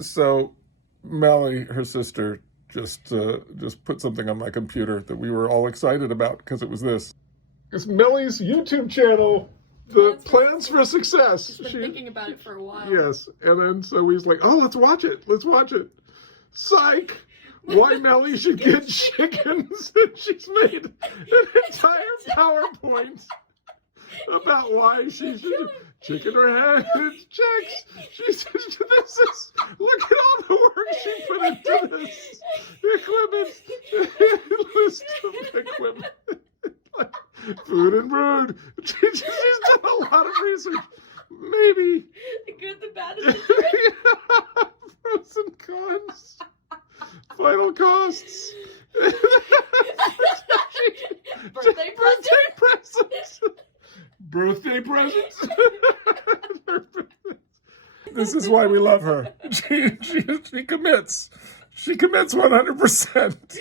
So Meli, her sister, just put something on my computer that we were all excited about because it was this. It's Meli's YouTube channel, The Plans for Success. She's been thinking about it for a while. Yes, and then so he's like, oh, let's watch it. Psych! Why Meli should get chickens. And she's made an entire PowerPoint about why she should chicken her head. It's checks. She says, look at all the work she put into this. List of equipment. Food and brood. She's done a lot of research. Maybe. The good, the bad, and the good. Pros and cons. Final costs. Birthday presents. Birthday presents. This is why we love her. She commits. She commits 100%.